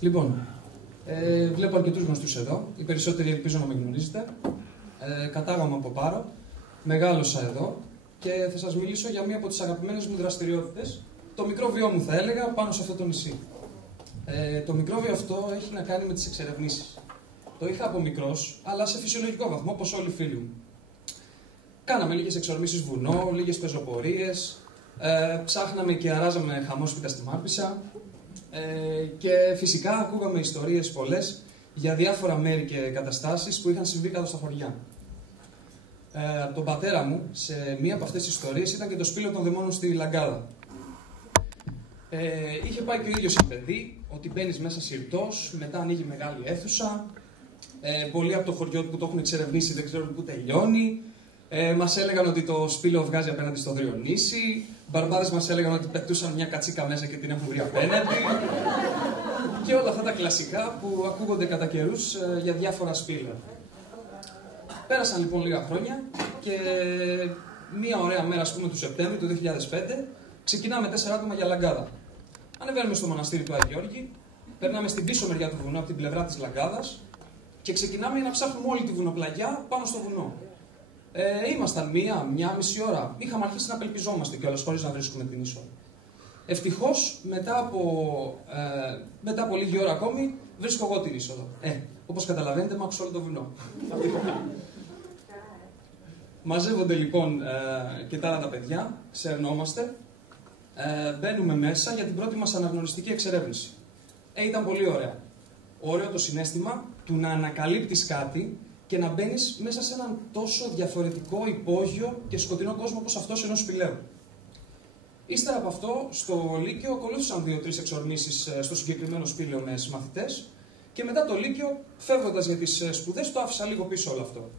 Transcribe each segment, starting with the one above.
Λοιπόν, βλέπω αρκετούς γνωστούς εδώ. Οι περισσότεροι ελπίζω να με γνωρίζετε. Κατάγομαι από Πάρο. Μεγάλωσα εδώ και θα σας μιλήσω για μία από τις αγαπημένες μου δραστηριότητες. Το μικρόβιό μου, θα έλεγα, πάνω σε αυτό το νησί. Το μικρόβιο αυτό έχει να κάνει με τις εξερευνήσεις. Το είχα από μικρός, αλλά σε φυσιολογικό βαθμό, όπως όλοι οι φίλοι μου. Κάναμε λίγες εξορμήσεις βουνό, λίγες πεζοπορίες, ψάχναμε και αράζαμε χαμόσπιτα στη Μάρπισσα και φυσικά ακούγαμε ιστορίες πολλές για διάφορα μέρη και καταστάσεις που είχαν συμβεί κάτω στα χωριά. Από τον πατέρα μου, σε μία από αυτές τις ιστορίες ήταν και το σπήλαιο των δαιμόνων στη Λαγκάδα. Είχε πάει και ο ίδιος σαν παιδί, ότι μπαίνεις μέσα συρτός, μετά ανοίγει μεγάλη αίθουσα. Πολλοί από το χωριό που το έχουν εξερευνήσει δεν ξέρουν πού τελειώνει. Μας έλεγαν ότι το σπήλαιο βγάζει απέναντι στο Δριονύση. Μπαρμπάδες μας έλεγαν ότι πετούσαν μια κατσίκα μέσα και την έχουν βρει απέναντι. Και όλα αυτά τα κλασικά που ακούγονται κατά καιρούς για διάφορα σπήλαια. Πέρασαν λοιπόν λίγα χρόνια και μία ωραία μέρα, ας πούμε, του Σεπτέμβρη του 2005, ξεκινάμε 4 άτομα για Λαγκάδα. Ανεβαίνουμε στο μοναστήρι του Άγιου Γεώργη, περνάμε στην πίσω μεριά του βουνού, από την πλευρά της Λαγκάδας και ξεκινάμε για να ψάχνουμε όλη τη βουνοπλαγιά πάνω στο βουνό. Ήμασταν μία μισή ώρα. Είχαμε αρχίσει να απελπιζόμαστε κιόλας χωρίς να βρίσκουμε την είσοδο. Ευτυχώς, μετά από λίγη ώρα ακόμη, βρίσκω εγώ την είσοδο. Όπως καταλαβαίνετε, μ' άκουσε όλο το βουνό. Μαζεύονται λοιπόν και τα άλλα τα παιδιά, ξερνόμαστε, μπαίνουμε μέσα για την πρώτη μας αναγνωριστική εξερεύνηση. Ήταν πολύ ωραία. Ωραίο το συναίσθημα του να ανακαλύπτεις κάτι και να μπαίνεις μέσα σε έναν τόσο διαφορετικό, υπόγειο και σκοτεινό κόσμο όπως αυτός ενός σπηλαίου. Ύστερα από αυτό, στο Λύκειο ακολούθησαν 2-3 εξορμήσεις στο συγκεκριμένο σπήλαιο με συμμαθητές και μετά το Λύκειο, φεύγοντας για τις σπουδές, το άφησα λίγο πίσω όλο αυτό.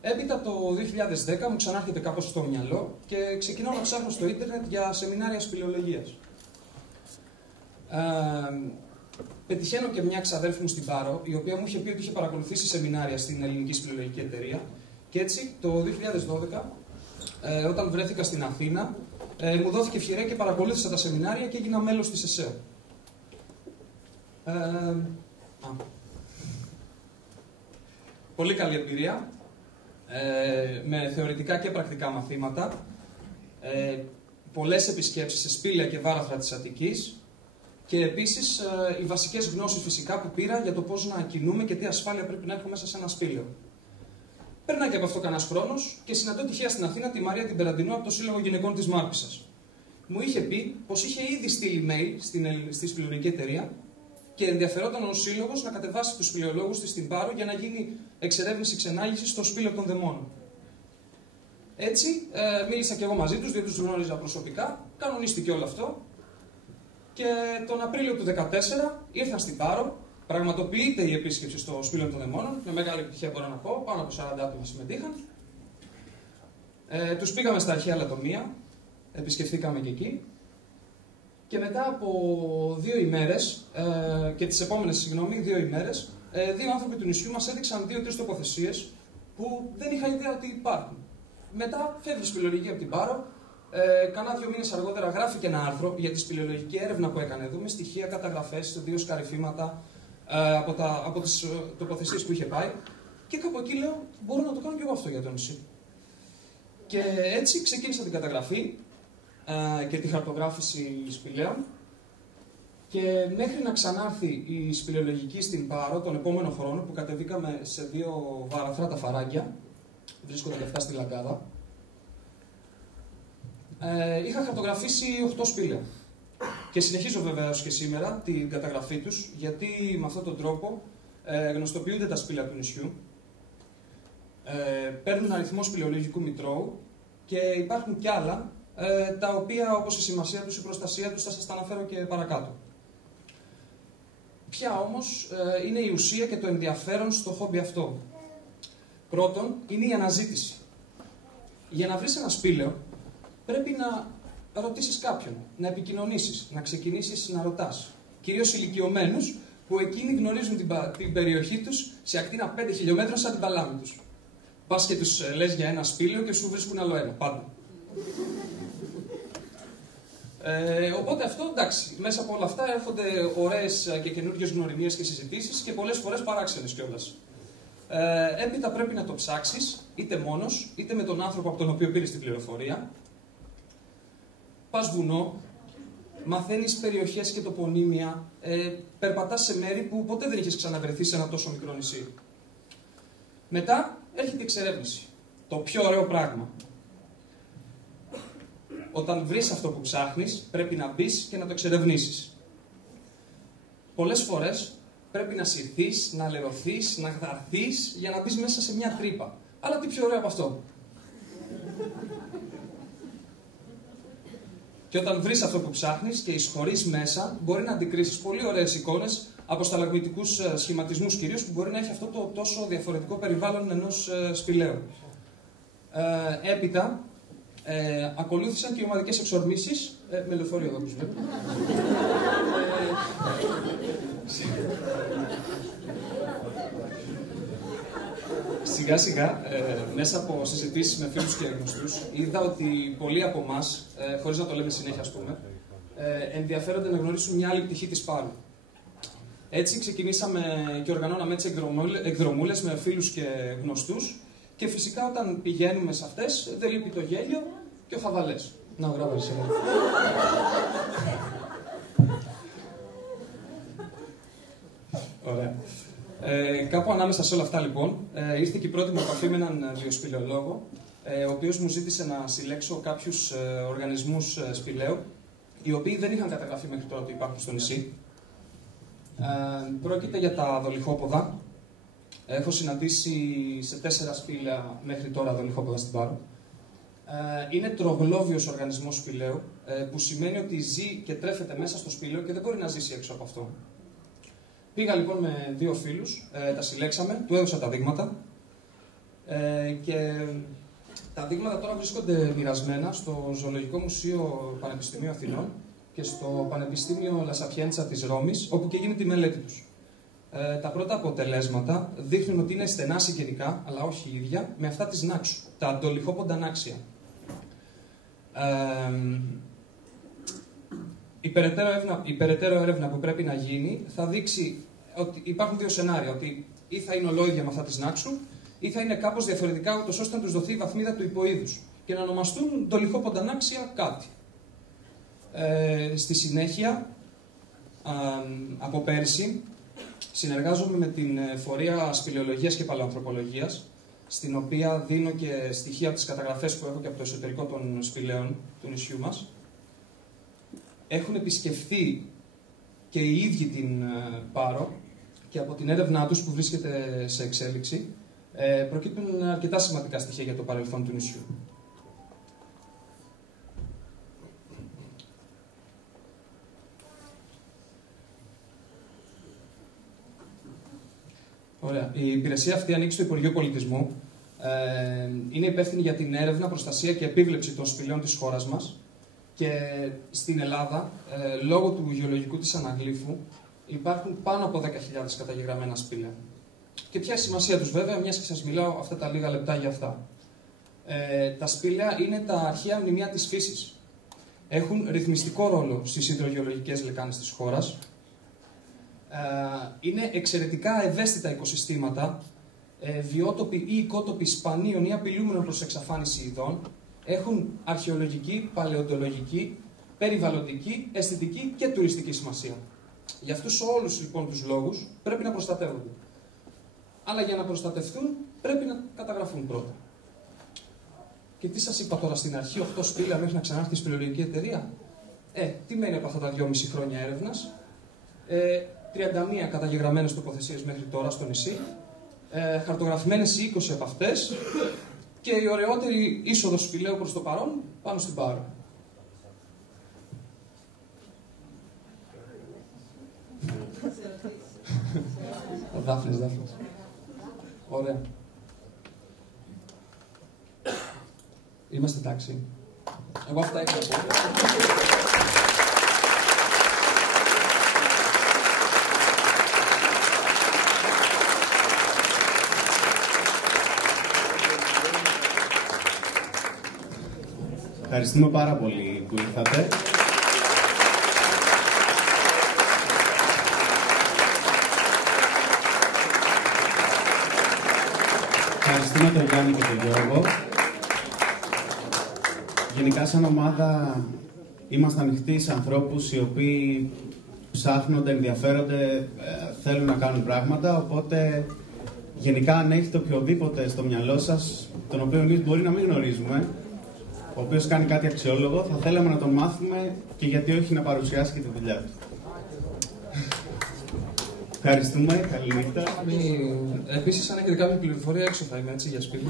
Έπειτα το 2010 μου ξανάρχεται κάπως στο μυαλό και ξεκινάω να ψάχνω στο ίντερνετ για σεμινάρια σπηλαιολογίας. Πετυχαίνω και μια ξαδέρφη μου στην Πάρο, η οποία μου είχε πει ότι είχε παρακολουθήσει σεμινάρια στην Ελληνική Σπηλαιολογική Εταιρεία. Και έτσι, το 2012, όταν βρέθηκα στην Αθήνα, μου δόθηκε ευκαιρία και παρακολούθησα τα σεμινάρια και έγινα μέλος της ΕΣΕΟ. Πολύ καλή εμπειρία, με θεωρητικά και πρακτικά μαθήματα, πολλές επισκέψεις σε σπήλαια και βάραθρα της Αττικής και επίσης οι βασικές γνώσεις φυσικά που πήρα για το πώς να κινούμε και τι ασφάλεια πρέπει να έχουμε μέσα σε ένα σπήλαιο. Περνάει και από αυτό κανένας χρόνος και συναντώ τυχαία στην Αθήνα τη Μαρία την Περαντινού από το Σύλλογο Γυναικών της Μάρπισσας. Μου είχε πει πως είχε ήδη στείλει mail στη σπηλαιολογική εταιρεία και ενδιαφερόταν ο σύλλογος να κατεβάσει τους σπηλαιολόγους της στην Πάρο για να γίνει εξερεύνηση ξενάγησης στο σπήλαιο των δαιμόνων. Έτσι, μίλησα και εγώ μαζί τους, διότι τους γνώριζα προσωπικά, κανονίστηκε όλο αυτό και τον Απρίλιο του 2014 ήρθαν στην Πάρο. Πραγματοποιείται η επίσκεψη στο σπήλαιο των δαιμόνων, με μεγάλη επιτυχία μπορώ να πω, πάνω από 40 άτομα συμμετείχαν. Τους πήγαμε στα αρχαία λατομεία, επισκεφθήκαμε και εκεί. Και μετά από 2 ημέρες, και τις επόμενες, 2 ημέρες, 2 άνθρωποι του νησιού μας έδειξαν 2-3 τοποθεσίες που δεν είχα ιδέα ότι υπάρχουν. Μετά φεύγει η σπηλαιολογική από την Πάρο. Κάνα 2 μήνες αργότερα γράφει και ένα άρθρο για τη σπηλαιολογική έρευνα που έκανε εδώ, με στοιχεία, καταγραφές, 2 σκαρυφήματα από τις τοποθεσίες που είχε πάει. Και κάπου εκεί λέω: μπορώ να το κάνω και εγώ αυτό για το νησί. Και έτσι ξεκίνησα την καταγραφή και τη χαρτογράφηση σπηλαίων. Και μέχρι να ξανάρθει η σπηλαιολογική στην Πάρο τον επόμενο χρόνο, που κατεβήκαμε σε 2 βάραθρα, τα Φαράγγια, βρίσκονται και αυτά στη Λαγκάδα, είχα χαρτογραφήσει 8 σπήλαια. Και συνεχίζω βεβαίως και σήμερα την καταγραφή τους, γιατί με αυτόν τον τρόπο γνωστοποιούνται τα σπήλαια του νησιού, παίρνουν αριθμό σπηλαιολογικού μητρώου και υπάρχουν κι άλλα, τα οποία, όπως η σημασία τους, η προστασία τους, θα σας τα αναφέρω και παρακάτω. Ποια όμως είναι η ουσία και το ενδιαφέρον στο χόμπι αυτό? Πρώτον, είναι η αναζήτηση. Για να βρεις ένα σπήλαιο, πρέπει να ρωτήσεις κάποιον, να επικοινωνήσεις, να ξεκινήσεις να ρωτάς. Κυρίως ηλικιωμένους, που εκείνοι γνωρίζουν την περιοχή τους σε ακτίνα 5 χιλιόμετρων σαν την παλάμη τους. Πας και τους λες για ένα σπήλαιο και σου βρίσκουν άλλο ένα, πάντα. Οπότε αυτό, εντάξει, μέσα από όλα αυτά έρχονται ωραίες και καινούργιες γνωριμίες και συζητήσεις και πολλές φορές παράξενες κιόλας. Έπειτα πρέπει να το ψάξεις, είτε μόνος, είτε με τον άνθρωπο από τον οποίο πήρες την πληροφορία. Πας βουνό, μαθαίνεις περιοχές και τοπονύμια, περπατάς σε μέρη που ποτέ δεν είχες ξαναβρεθεί σε ένα τόσο μικρό νησί. Μετά έρχεται η εξερεύνηση. Το πιο ωραίο πράγμα. Όταν βρεις αυτό που ψάχνεις, πρέπει να μπεις και να το εξερευνήσεις. Πολλές φορές πρέπει να συρθείς, να λερωθείς, να γδαρθείς για να μπεις μέσα σε μια τρύπα. Αλλά τι πιο ωραίο από αυτό. Και όταν βρεις αυτό που ψάχνεις και εισχωρείς μέσα, μπορεί να αντικρίσεις πολύ ωραίες εικόνες από σταλαγμιτικούς σχηματισμούς κυρίως, που μπορεί να έχει αυτό το τόσο διαφορετικό περιβάλλον ενός σπηλαίου. Έπειτα, ακολούθησαν και οι ομαδικές εξορμήσεις, με λεωφορείο εδώ που σου βλέπω. Σιγά σιγά, μέσα από συζητήσεις με φίλους και γνωστούς, είδα ότι πολλοί από εμάς, χωρίς να το λέμε συνέχεια ας πούμε, ενδιαφέρονται να γνωρίσουν μια άλλη πτυχή της Πάρου. Έτσι ξεκινήσαμε και οργανώναμε έτσι εκδρομούλες με φίλους και γνωστούς και φυσικά όταν πηγαίνουμε σε αυτές δεν λείπει το γέλιο και ο χαβαλές. Να, μπράβο, εσύ. Ωραία. Κάπου ανάμεσα σε όλα αυτά λοιπόν, ήρθε και η πρώτη μου επαφή με έναν βιοσπηλαιολόγο, ο οποίος μου ζήτησε να συλλέξω κάποιους οργανισμούς σπηλαίου, οι οποίοι δεν είχαν καταγραφεί μέχρι τώρα ότι υπάρχουν στο νησί. Πρόκειται για τα δολυχόποδα. Έχω συναντήσει σε 4 σπήλαια μέχρι τώρα δολυχόποδα στην Πάρο. Είναι τρογλόβιος οργανισμός σπηλαίου, που σημαίνει ότι ζει και τρέφεται μέσα στο σπήλαιο και δεν μπορεί να ζήσει έξω από αυτό. Πήγα λοιπόν με 2 φίλους, τα συλλέξαμε, του έδωσα τα δείγματα και τα δείγματα τώρα βρίσκονται μοιρασμένα στο Ζωολογικό Μουσείο Πανεπιστημίου Αθηνών και στο Πανεπιστήμιο La Sapienza της Ρώμης, όπου και γίνεται η μελέτη τους. Τα πρώτα αποτελέσματα δείχνουν ότι είναι στενά συγγενικά, αλλά όχι ίδια, με αυτά της Νάξου, τα αντολιχόποντα Νάξια. Η περαιτέρω έρευνα που πρέπει να γίνει θα δείξει ότι υπάρχουν 2 σενάρια, ότι ή θα είναι ολόιδια με αυτά της Νάξου, ή θα είναι κάπως διαφορετικά, ούτως ώστε να τους δοθεί η βαθμίδα του υποείδους και να ονομαστούν ντολιχόποντα Νάξια κάτι. Στη συνέχεια, από πέρσι, συνεργάζομαι με την Φορεία Σπηλαιολογίας και Παλαιοανθρωπολογίας, στην οποία δίνω και στοιχεία από τις καταγραφές που έχω και από το εσωτερικό των σπηλαίων του νησιού μας. Έχουν επισκεφθεί και οι ίδιοι την Πάρο και από την έρευνά τους που βρίσκεται σε εξέλιξη προκύπτουν αρκετά σημαντικά στοιχεία για το παρελθόν του νησιού. Ωραία. Η υπηρεσία αυτή ανήκει στο Υπουργείο Πολιτισμού. Είναι υπεύθυνη για την έρευνα, προστασία και επίβλεψη των σπηλαίων της χώρας μας. Και στην Ελλάδα, λόγω του γεωλογικού της αναγλύφου, υπάρχουν πάνω από 10.000 καταγεγραμμένα σπήλαια. Και ποια είναι η σημασία τους βέβαια, μιας και σας μιλάω αυτά τα λίγα λεπτά για αυτά. Τα σπήλαια είναι τα αρχαία μνημεία της φύσης. Έχουν ρυθμιστικό ρόλο στις υδρογεωλογικές λεκάνες της χώρας. Είναι εξαιρετικά ευαίσθητα οικοσυστήματα, βιότοποι ή οικότοποι σπανίων ή απειλούμενων προς εξαφάνιση ειδών. Έχουν αρχαιολογική, παλαιοντολογική, περιβαλλοντική, αισθητική και τουριστική σημασία. Για αυτούς όλους λοιπόν τους λόγους πρέπει να προστατεύονται. Αλλά για να προστατευτούν πρέπει να καταγραφούν πρώτα. Και τι σας είπα τώρα στην αρχή, 8 σπήλαια μέχρι να ξανάρθει η σπηλαιολογική εταιρεία. Τι μένει από αυτά τα 2,5 χρόνια έρευνας. 31 καταγεγραμμένες τοποθεσίες μέχρι τώρα στο νησί. Χαρτογραφημένες οι 20 από αυτές. Και η ωραιότερη είσοδος σπηλαίου προς το παρόν πάνω στην Πάρο. Δάφνης. Ωραία. Είμαστε εντάξει. Εγώ αυτά έκανα. Ευχαριστούμε πάρα πολύ που ήρθατε. Ευχαριστούμε τον Γιάννη και τον Γιώργο. Γενικά, σαν ομάδα, είμαστε ανοιχτοί σε ανθρώπους οι οποίοι ψάχνονται, ενδιαφέρονται, θέλουν να κάνουν πράγματα. Οπότε, γενικά, αν έχετε οποιοδήποτε στο μυαλό σας, τον οποίο εμείς μπορεί να μην γνωρίζουμε, ο οποίος κάνει κάτι αξιόλογο, θα θέλαμε να τον μάθουμε και γιατί όχι να παρουσιάσει και τη δουλειά του. Ευχαριστούμε, καληνύχτα. Επίσης, αν έχετε κάποια πληροφορία έξω θα είμαι, έτσι, για σπίτι.